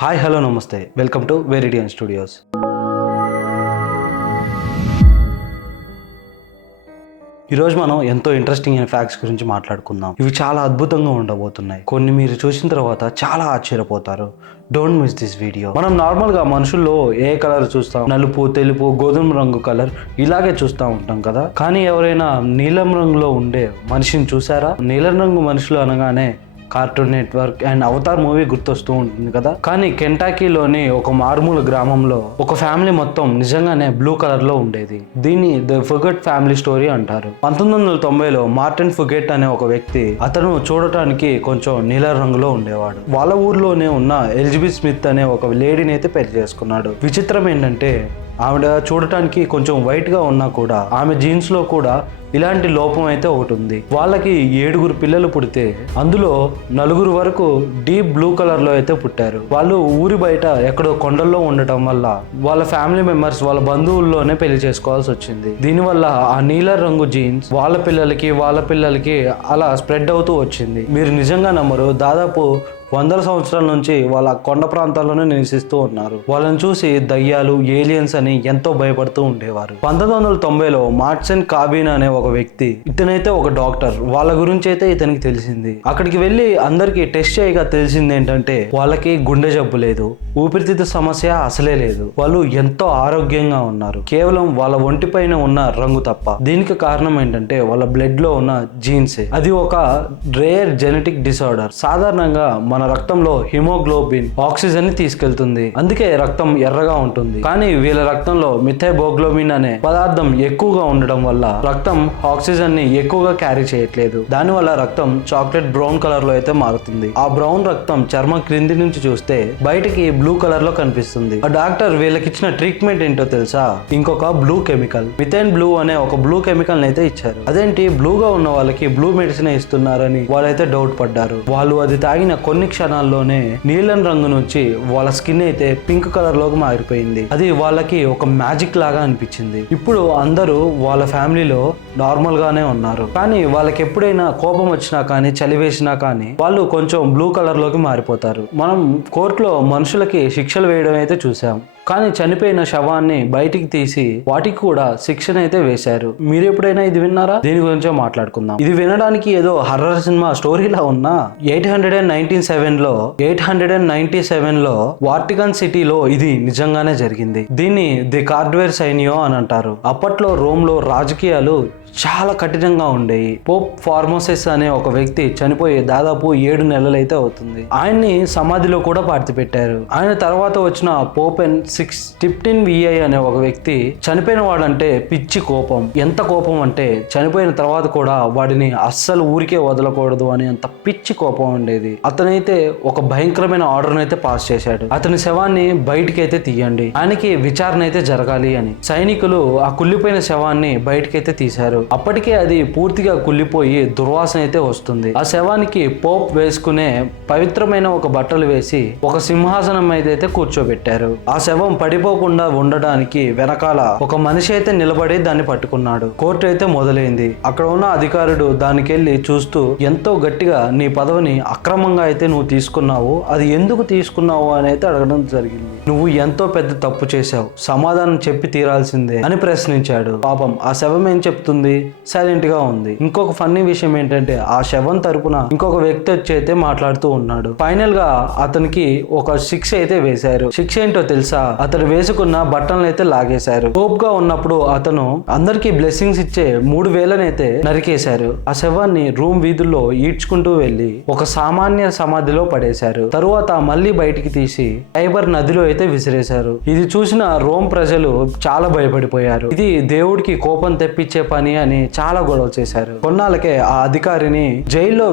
Hi hello నమస్తే, welcome to వెరిడియన్ studios. ఈరోజు మనం ఎంతో ఇంట్రెస్టింగ్ అయిన ఫ్యాక్ట్స్ గురించి మాట్లాడుకుందాం. ఇవి చాలా అద్భుతంగా ఉండబోతున్నాయి. కొన్ని మీరు చూసిన తర్వాత చాలా ఆశ్చర్యపోతారు. Don't miss this video. మనం నార్మల్గా మనుషుల్లో ఏ కలర్ చూస్తాం? నలుపు, తెలుపు, గోధుమ రంగు కలర్ ఇలాగే చూస్తూ ఉంటాం కదా. కానీ ఎవరైనా నీలం రంగులో ఉండే మనిషిని చూసారా? నీలం రంగు మనుషులు అనగానే cartoon network and Avatar movie గుర్తొస్తూ ఉంటుంది కదా. కానీ కెంటాకీలోని ఒక మారుమూల గ్రామంలో ఒక ఫ్యామిలీ మొత్తం నిజంగానే బ్లూ కలర్ లో ఉండేది. దీన్ని ద ఫుగెట్ ఫ్యామిలీ స్టోరీ అంటారు. 1990లో మార్టిన్ ఫుగెట్ అనే ఒక వ్యక్తి, అతను చూడటానికి కొంచెం నీలం రంగులో ఉండేవాడు. వాళ్ళ ఊర్లోనే ఉన్న ఎలిజబెత్ స్మిత్ అనే ఒక లేడీని అయితే పెళ్లి చేసుకున్నాడు. విచిత్రం ఏంటంటే ఆవిడ చూడటానికి కొంచెం వైట్ గా ఉన్నా కూడా ఆమె జీన్స్ లో కూడా ఇలాంటి లోపం అయితే ఒకటి ఉంది. వాళ్ళకి 7 పిల్లలు పుడితే అందులో 4 వరకు డీప్ బ్లూ కలర్ లో అయితే పుట్టారు. వాళ్ళు ఊరి బయట ఎక్కడో కొండల్లో ఉండటం వల్ల వాళ్ళ ఫ్యామిలీ మెంబర్స్ వాళ్ళ బంధువుల్లోనే పెళ్లి చేసుకోవాల్సి వచ్చింది. దీనివల్ల ఆ నీల రంగు జీన్స్ వాళ్ళ పిల్లలకి అలా స్ప్రెడ్ అవుతూ వచ్చింది. మీరు నిజంగా నమ్మరు, దాదాపు 100 సంవత్సరాల నుంచి వాళ్ళ కొండ ప్రాంతాల్లోనే నివసిస్తూ ఉన్నారు. వాళ్ళని చూసి దయ్యాలు, ఏలియన్స్ అని ఎంతో భయపడుతూ ఉండేవారు. 1990లో మార్టిన్ కాబిన్ అనే ఒక వ్యక్తి, ఇతనైతే ఒక డాక్టర్, వాళ్ళ గురించి అయితే ఇతనికి తెలిసింది. అక్కడికి వెళ్ళి అందరికి టెస్ట్ చేయగా తెలిసింది ఏంటంటే వాళ్ళకి గుండె జబ్బు లేదు, ఊపిరితిత్తు సమస్య అసలే లేదు, వాళ్ళు ఎంతో ఆరోగ్యంగా ఉన్నారు, కేవలం వాళ్ళ ఒంటి పైన ఉన్న రంగు తప్ప. దీనికి కారణం ఏంటంటే వాళ్ళ బ్లడ్ లో ఉన్న జీన్స్. అది ఒక రేర్ జెనెటిక్ డిసార్డర్. సాధారణంగా మన రక్తంలో హిమోగ్లోబిన్ ఆక్సిజన్ ని తీసుకెళ్తుంది, అందుకే రక్తం ఎర్రగా ఉంటుంది. కానీ వీళ్ళ రక్తంలో మిథైబోగ్లోబిన్ అనే పదార్థం ఎక్కువగా ఉండడం వల్ల రక్తం ఆక్సిజన్ ని ఎక్కువగా క్యారీ చేయట్లేదు. దానివల్ల రక్తం చాక్లెట్ బ్రౌన్ కలర్ లో అయితే మారుతుంది. ఆ బ్రౌన్ రక్తం చర్మం క్రింది నుంచి చూస్తే బయటికి బ్లూ కలర్ లో కనిపిస్తుంది. ఆ డాక్టర్ వీళ్ళకి ఇచ్చిన ట్రీట్మెంట్ ఏంటో తెలుసా? ఇంకొక బ్లూ కెమికల్, మిథైన్ బ్లూ అనే ఒక బ్లూ కెమికల్ అయితే ఇచ్చారు. అదేంటి బ్లూగా ఉన్న వాళ్ళకి బ్లూ మెడిసిన్ ఇస్తున్నారని వాళ్ళైతే డౌట్ పడ్డారు. వాళ్ళు అది తాగిన కొన్ని క్షణాల్లోనే నీలం రంగు నుంచి వాళ్ళ స్కిన్ అయితే పింక్ కలర్ లోకి మారిపోయింది. అది వాళ్ళకి ఒక మ్యాజిక్ లాగా అనిపించింది. ఇప్పుడు అందరూ వాళ్ళ ఫ్యామిలీలో నార్మల్ గానే ఉన్నారు. కానీ వాళ్ళకి ఎప్పుడైనా కోపం వచ్చినా కానీ, చలి వేసినా కానీ వాళ్ళు కొంచెం బ్లూ కలర్ లోకి మారిపోతారు. మనం కోర్టులో మనుషులకి శిక్షలు వేయడం అయితే చూసాం, కానీ చనిపోయిన శవాన్ని బయటికి తీసి వాటికి కూడా శిక్షణ అయితే వేశారు. మీరు ఎప్పుడైనా ఇది విన్నారా? దీని గురించే మాట్లాడుకుందాం. ఇది వినడానికి ఏదో హర్రర్ సినిమా స్టోరీలా ఉన్నా 897లో వాటికన్ సిటీలో ఇది నిజంగానే జరిగింది. దీన్ని ది కార్డ్వేర్ సైనియో అని అంటారు. అప్పట్లో రోమ్ లో రాజకీయాలు చాలా కఠినంగా ఉండేవి. పోప్ ఫార్మోసెస్ అనే ఒక వ్యక్తి చనిపోయి దాదాపు 7 నెలలు అయితే అవుతుంది. ఆయన్ని సమాధిలో కూడా పాతి పెట్టారు. ఆయన తర్వాత వచ్చిన పోపెన్ 16 VI అనే ఒక వ్యక్తి చనిపోయిన వాడంటే పిచ్చి కోపం. ఎంత కోపం అంటే చనిపోయిన తర్వాత కూడా వాడిని అస్సలు ఊరికే వదలకూడదు అని అంత పిచ్చి కోపం ఉండేది. అతనైతే ఒక భయంకరమైన ఆర్డర్ అయితే పాస్ చేశాడు. అతని శవాన్ని బయటికి అయితే తీయండి, ఆయనకి విచారణ అయితే జరగాలి అని. సైనికులు ఆ కుళ్ళిపోయిన శవాన్ని బయటకైతే తీశారు. అప్పటికే అది పూర్తిగా కుళ్ళిపోయి దుర్వాసన అయితే వస్తుంది. ఆ శవానికి పోప్ వేసుకునే పవిత్రమైన ఒక బట్టలు వేసి ఒక సింహాసనం అయితే కూర్చోబెట్టారు. ఆ శవం పడిపోకుండా ఉండడానికి వెనకాల ఒక మనిషి అయితే నిలబడి దాన్ని పట్టుకున్నాడు. కోర్టు అయితే మొదలైంది. అక్కడ ఉన్న అధికారుడు దానికెళ్ళి చూస్తూ ఎంతో గట్టిగా నీ పదవిని అక్రమంగా అయితే నువ్వు తీసుకున్నావు, అది ఎందుకు తీసుకున్నావు అని అయితే అడగడం జరిగింది. నువ్వు ఎంతో పెద్ద తప్పు చేశావు, సమాధానం చెప్పి తీరాల్సిందే అని ప్రశ్నించాడు. పాపం ఆ శవం ఏం చెప్తుంది? సైలెంట్ గా ఉంది. ఇంకొక ఫన్నీ విషయం ఏంటంటే ఆ శవం తరపున ఇంకొక వ్యక్తి వచ్చి అయితే మాట్లాడుతూ ఉన్నాడు. ఫైనల్ గా అతనికి ఒక శిక్ష అయితే వేశారు. శిక్ష ఏంటో తెలుసా? అతను వేసుకున్న బట్టలను అయితే లాగేశారు. పోప్ గా ఉన్నప్పుడు అతను అందరికి బ్లెస్సింగ్స్ ఇచ్చే 3 వేలనైతే నరికేశారు. ఆ శవాన్ని రూమ్ వీధుల్లో ఈడ్చుకుంటూ వెళ్లి ఒక సామాన్య సమాధిలో పడేశారు. తరువాత మళ్ళీ బయటికి తీసి టైబర్ నదిలో అయితే విసిరేశారు. ఇది చూసిన రోమ్ ప్రజలు చాలా భయపడిపోయారు. ఇది దేవుడికి కోపం తెప్పించే పని అని చాలా గొడవ చేశారు. కొన్నాళ్ళకే ఆ అధికారిని జైల్లో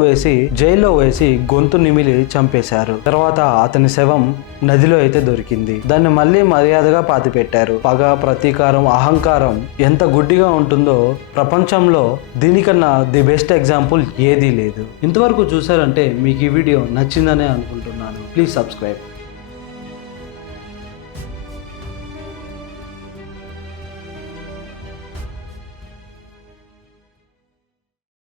వేసి గొంతు నిమిలి చంపేశారు. తర్వాత అతని శవం నదిలో అయితే దొరికింది. దాన్ని మళ్ళీ మర్యాదగా పాతిపెట్టారు. పగ, ప్రతీకారం, అహంకారం ఎంత గుడ్డిగా ఉంటుందో ప్రపంచంలో దీనికన్నా ది బెస్ట్ ఎగ్జాంపుల్ ఏదీ లేదు. ఇంతవరకు చూసారంటే మీకు ఈ వీడియో నచ్చిందనే అనుకుంటున్నాను. Please subscribe.